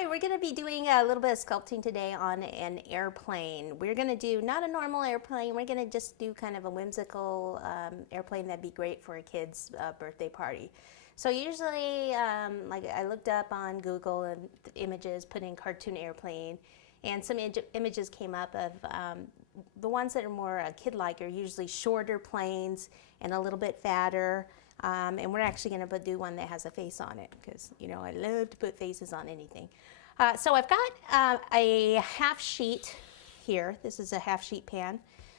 Hi, we're going to be doing a little bit of sculpting today on an airplane. We're going to do not a normal airplane, we're going to just do kind of a whimsical airplane that'd be great for a kid's birthday party. So usually, like I looked up on Google and images, put in cartoon airplane, and some images came up of the ones that are more kid-like are usually shorter planes and a little bit fatter. And we're actually going to do one that has a face on it because, you know, I love to put faces on anything. So I've got a half sheet here. This is a half sheet pan.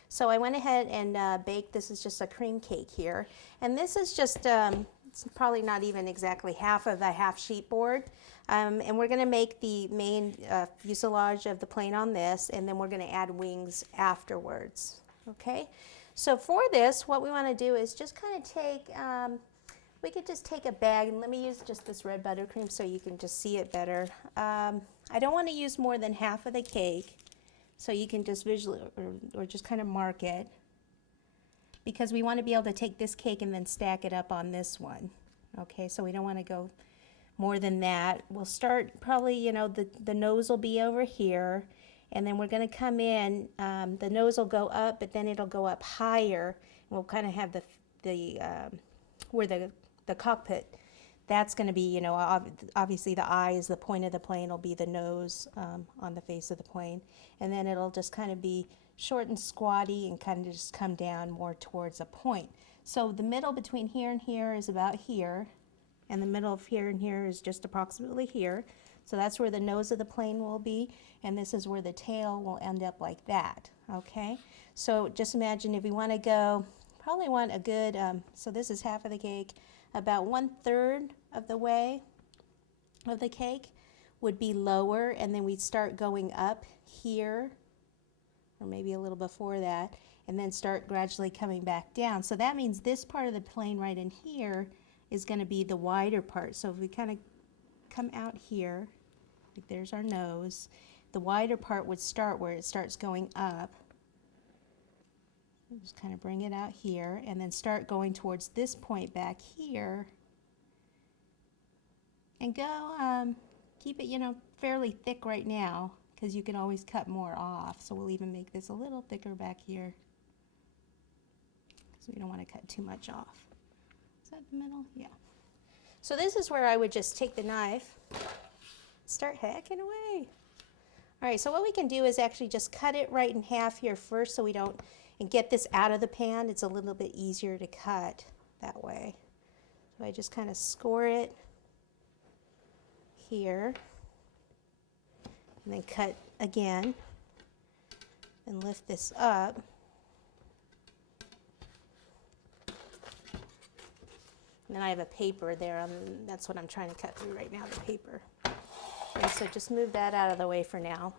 So I went ahead and baked, this is just a cream cake here. And this is just, it's probably not even exactly half of a half sheet board. And we're going to make the main fuselage of the plane on this, and then we're going to add wings afterwards. Okay? So for this, what we want to do is just kind of take, we could just take a bag, and let me use just this red buttercream so you can just see it better. I don't want to use more than half of the cake, so you can just visually, or just kind of mark it, because we want to be able to take this cake and then stack it up on this one. Okay, so we don't want to go more than that. We'll start probably, you know, the nose will be over here. And then we're going to come in, the nose will go up, but then it'll go up higher. And we'll kind of have where the cockpit, that's going to be, you know, obviously the eye is the point of the plane, will be the nose on the face of the plane. And then it'll just kind of be short and squatty and kind of just come down more towards a point. So the middle between here and here is about here. And the middle of here and here is just approximately here. So that's where the nose of the plane will be, and this is where the tail will end up like that, okay? So just imagine if you want to go, probably want a good, so this is half of the cake, about 1/3 of the way of the cake would be lower, and then we'd start going up here, or maybe a little before that, and then start gradually coming back down. So that means this part of the plane right in here is going to be the wider part. So if we kind of come out here, like there's our nose, the wider part would start where it starts going up. Just kind of bring it out here and then start going towards this point back here, and go keep it, you know, fairly thick right now, because you can always cut more off. So we'll even make this a little thicker back here because we don't want to cut too much off. Is that the middle? Yeah. So this is where I would just take the knife, start hacking away. All right, so what we can do is actually just cut it right in half here first, so we don't, and get this out of the pan. It's a little bit easier to cut that way. So I just kind of score it here, and then cut again, and lift this up. And then I have a paper there, that's what I'm trying to cut through right now, the paper. And so just move that out of the way for now.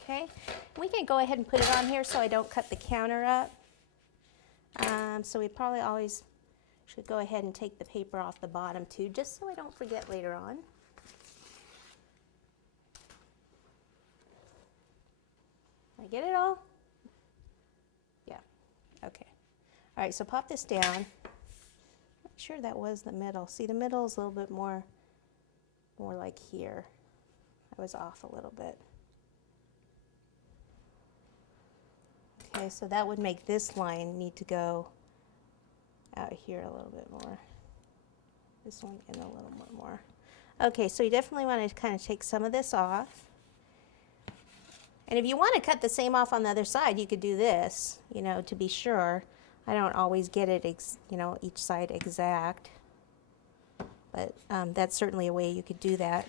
Okay, we can go ahead and put it on here so I don't cut the counter up. So we probably always should go ahead and take the paper off the bottom too, just so I don't forget later on. Did I get it all? Yeah, okay. All right, so pop this down. Sure, that was the middle. See, the middle is a little bit more like here. I was off a little bit. Okay, so that would make this line need to go out here a little bit more. This one in a little bit more. Okay, so you definitely want to kind of take some of this off. And if you want to cut the same off on the other side, you could do this, you know, to be sure. I don't always get it, you know, each side exact, but that's certainly a way you could do that.